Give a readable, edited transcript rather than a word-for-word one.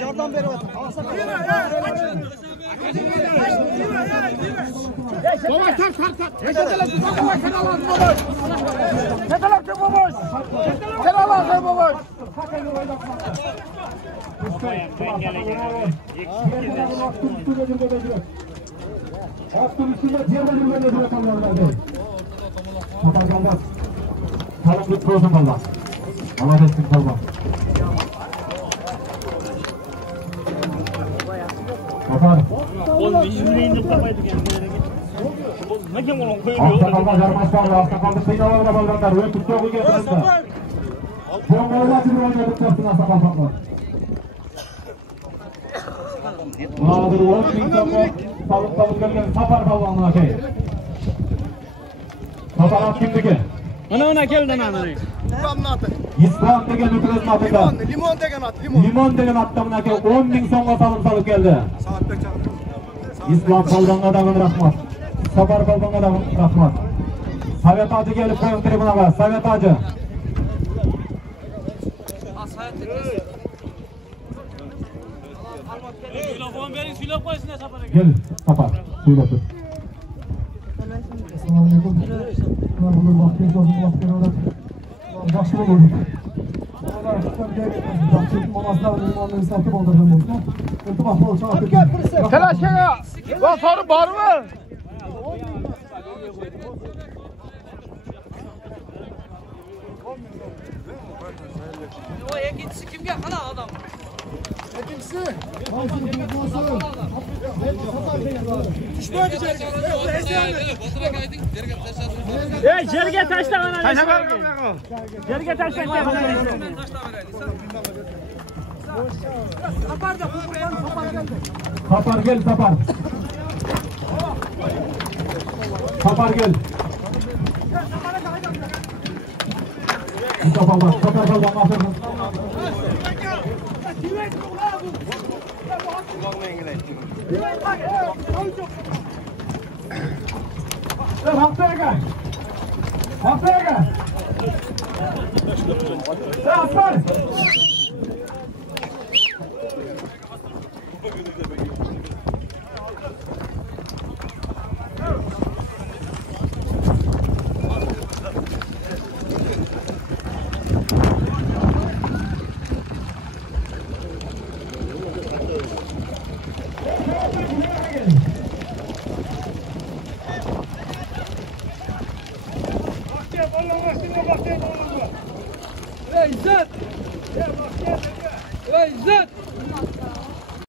Yardım ver. Oğlum işimde indim kafaydı kendine. Ne kim oğlum koyuyor? Aksakalda jarmaslarla, aksakalda sıynalarla balganlar, ve tuttu oğul getirildi. Sonlarla bir oyuna tutmasın aksakallar. Bahadır 10 bin salık gelgen Sapar balvanına şey. Sapar at kimdiki? Ana geldi ana. İslam degen hükümetin atıyla. Limon degen at, Limon degen attamına ki 10 bin songa salık geldi. İslam balvanına da rahmat. Sapar balvanına da rahmat. Savet Hacı gelip koyun tribunaga. Savet Hacı. Gel Sapar. Suyla tut. Telaş ya. Lan soru var mı? O ikincisi kimga? Ana adam. İkincisi. Jerge taşla bana. Jerge taşla bana. Sapar gel Sapar. Sapar gel. Sapar bak. Sapar bak. Aferin. Haftaya gel. Haftaya gel. Sapar. İzzet! İzzet!